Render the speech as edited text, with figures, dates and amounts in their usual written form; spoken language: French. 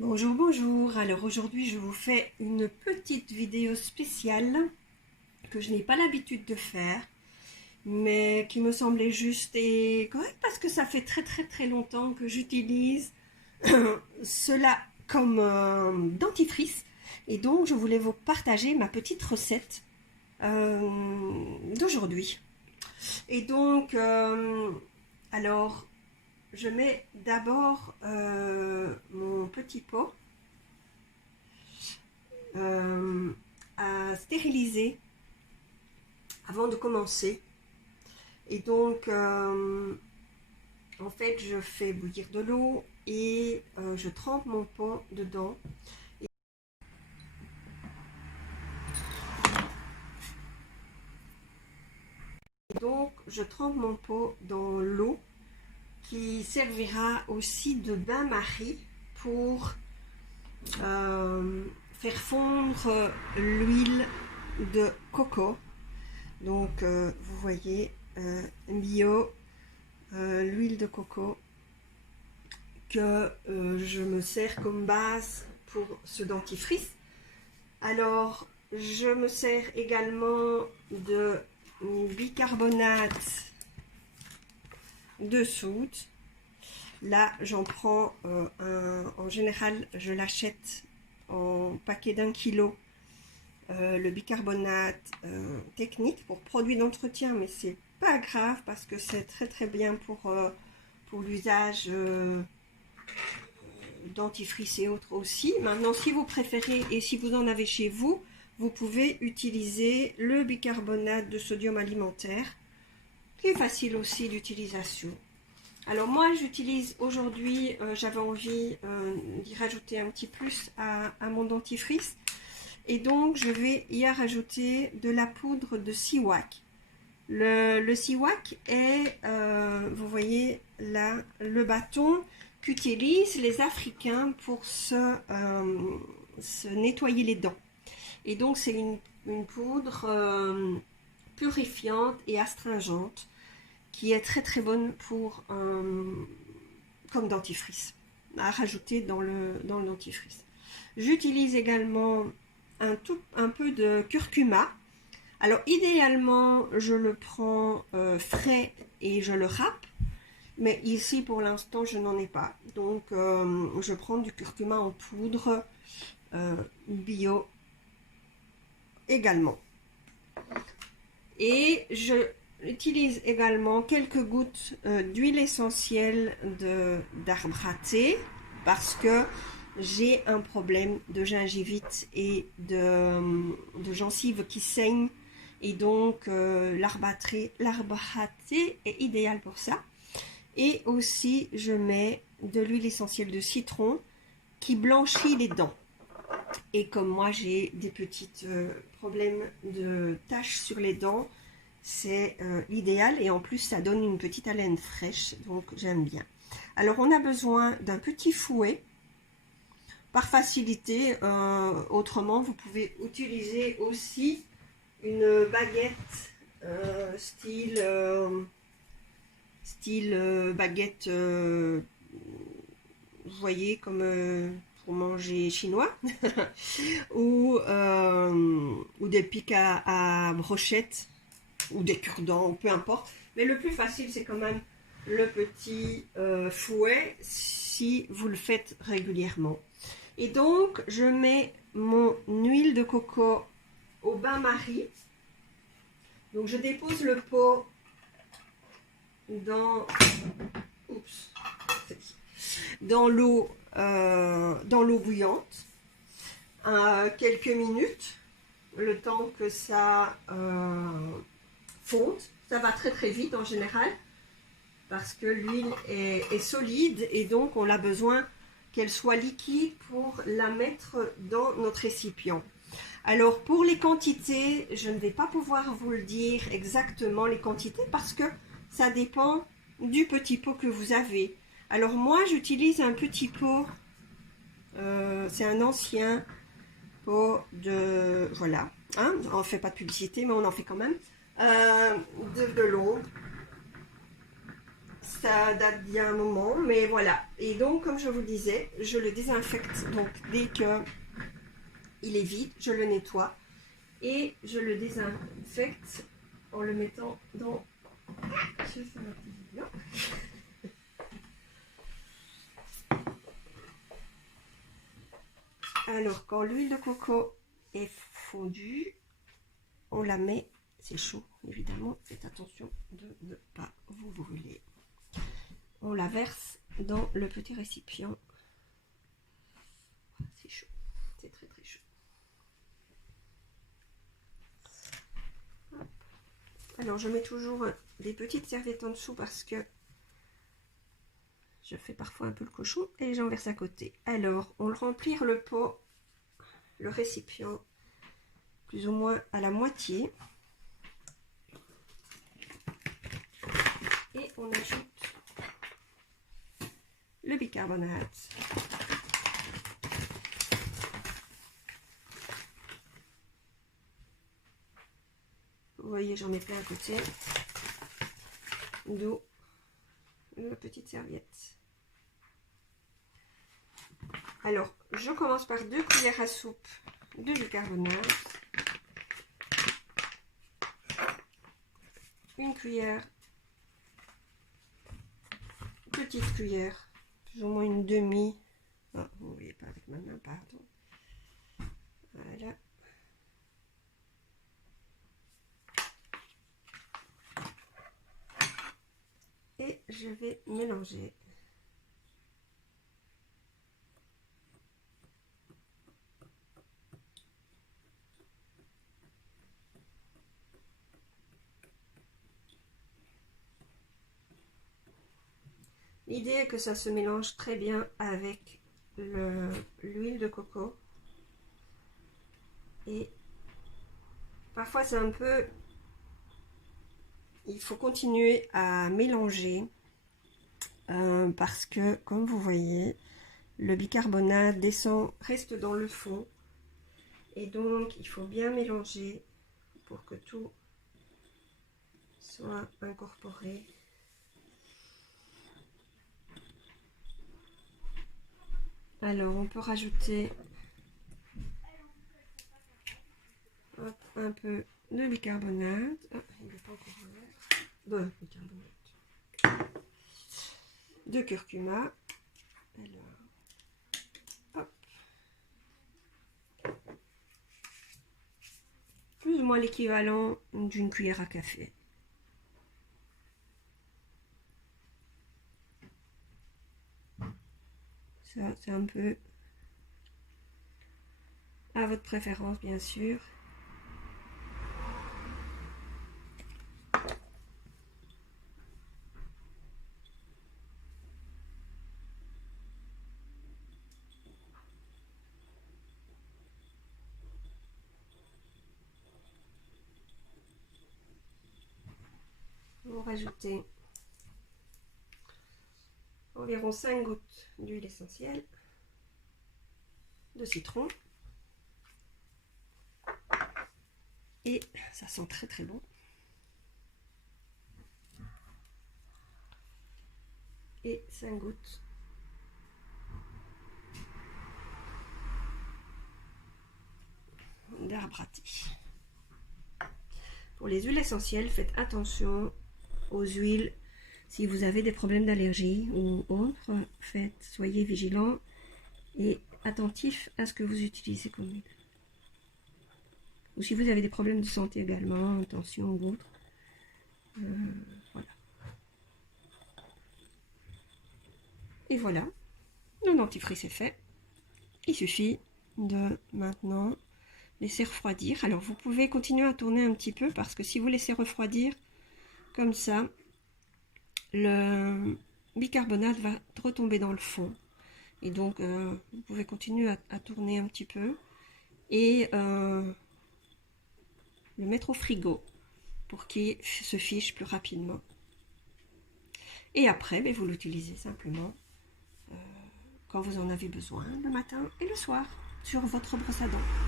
Bonjour, bonjour. Alors aujourd'hui, je vous fais une petite vidéo spéciale que je n'ai pas l'habitude de faire, mais qui me semblait juste et correcte parce que ça fait très longtemps que j'utilise cela comme dentifrice. Et donc, je voulais vous partager ma petite recette d'aujourd'hui. Et donc, alors, je mets d'abord mon petit pot à stériliser avant de commencer. Et donc, en fait, je fais bouillir de l'eau et je trempe mon pot dedans. Et donc, je trempe mon pot dans l'eau qui servira aussi de bain-marie pour faire fondre l'huile de coco. Donc, vous voyez, bio, l'huile de coco que je me sers comme base pour ce dentifrice. Alors, je me sers également de bicarbonate de soude. Là, j'en prends en général, je l'achète en paquet d'1 kilo. Le bicarbonate technique pour produit d'entretien, mais c'est pas grave parce que c'est très bien pour l'usage dentifrice et autres aussi. Maintenant, si vous préférez et si vous en avez chez vous, vous pouvez utiliser le bicarbonate de sodium alimentaire, qui est facile aussi d'utilisation. Alors moi, j'utilise aujourd'hui, j'avais envie d'y rajouter un petit plus à mon dentifrice. Et donc, je vais y rajouter de la poudre de siwak. Le siwak est, vous voyez là, le bâton qu'utilisent les Africains pour se nettoyer les dents. Et donc, c'est une poudre purifiante et astringente qui est très bonne pour comme dentifrice, à rajouter dans le dentifrice. J'utilise également un peu de curcuma. Alors idéalement, je le prends frais et je le râpe, mais ici pour l'instant je n'en ai pas. Donc je prends du curcuma en poudre bio également. Et je utilise également quelques gouttes d'huile essentielle d'arbre à thé parce que j'ai un problème de gingivite et de gencives qui saignent. Et donc, l'arbre à thé est idéal pour ça. Et aussi, je mets de l'huile essentielle de citron qui blanchit les dents. Et comme moi, j'ai des petits problèmes de taches sur les dents, c'est idéal. Et en plus, ça donne une petite haleine fraîche. Donc, j'aime bien. Alors, on a besoin d'un petit fouet. Par facilité, autrement, vous pouvez utiliser aussi une baguette style baguette, vous voyez, comme pour manger chinois, ou des pics à brochette, ou des cure-dents, peu importe. Mais le plus facile, c'est quand même le petit fouet si vous le faites régulièrement. Et donc, je mets mon huile de coco au bain-marie. Donc, je dépose le pot dans l'eau bouillante quelques minutes, le temps que ça fonde. Ça va très vite en général parce que l'huile est solide et donc on a besoin qu'elle soit liquide pour la mettre dans notre récipient. Alors pour les quantités, je ne vais pas pouvoir vous le dire exactement les quantités parce que ça dépend du petit pot que vous avez. Alors moi j'utilise un petit pot, c'est un ancien pot de, voilà, hein, on ne fait pas de publicité mais on en fait quand même, de Londres. ça date d'il y a un moment, mais voilà. Et donc, comme je vous disais, je le désinfecte. Donc, dès que il est vide, je le nettoie et je le désinfecte en le mettant dans... Je vais faire ma petite vidéo. Alors, quand l'huile de coco est fondue, on la met, c'est chaud évidemment, faites attention de ne pas vous brûler. On la verse dans le petit récipient. C'est chaud, c'est très très chaud. Alors je mets toujours des petites serviettes en dessous parce que je fais parfois un peu le cochon et j'en verse à côté. Alors on le remplit le pot, le récipient, plus ou moins à la moitié. Et on ajoute le bicarbonate. Vous voyez, j'en mets plein à côté. D'où la petite serviette. Alors, je commence par 2 cuillères à soupe de bicarbonate. Une cuillère, petite cuillère, plus ou moins une demi. Oh, vous ne voyez pas avec ma main, pardon. Voilà. Et je vais mélanger. L'idée est que ça se mélange très bien avec l'huile de coco. Et parfois c'est un peu... Il faut continuer à mélanger parce que, comme vous voyez, le bicarbonate descend, reste dans le fond. Et donc, il faut bien mélanger pour que tout soit incorporé. Alors, on peut rajouter un peu de bicarbonate. Ah, il n'est pas encore vert. Bon, bicarbonate. De curcuma. Alors, hop. Plus ou moins l'équivalent d'une cuillère à café. Ça, c'est un peu à votre préférence, bien sûr. Vous rajoutez environ 5 gouttes d'huile essentielle de citron. Et ça sent très très bon. Et 5 gouttes d'arbre à thé. Pour les huiles essentielles, faites attention aux huiles. Si vous avez des problèmes d'allergie ou autre, soyez vigilant et attentif à ce que vous utilisez comme huile. Ou si vous avez des problèmes de santé également, tension ou autre. Voilà. Et voilà, le dentifrice est fait. Il suffit de maintenant laisser refroidir. Alors vous pouvez continuer à tourner un petit peu parce que si vous laissez refroidir comme ça, le bicarbonate va retomber dans le fond. Et donc vous pouvez continuer à tourner un petit peu et le mettre au frigo pour qu'il se fiche plus rapidement. Et après, vous l'utilisez simplement quand vous en avez besoin, le matin et le soir, sur votre brosse à dents.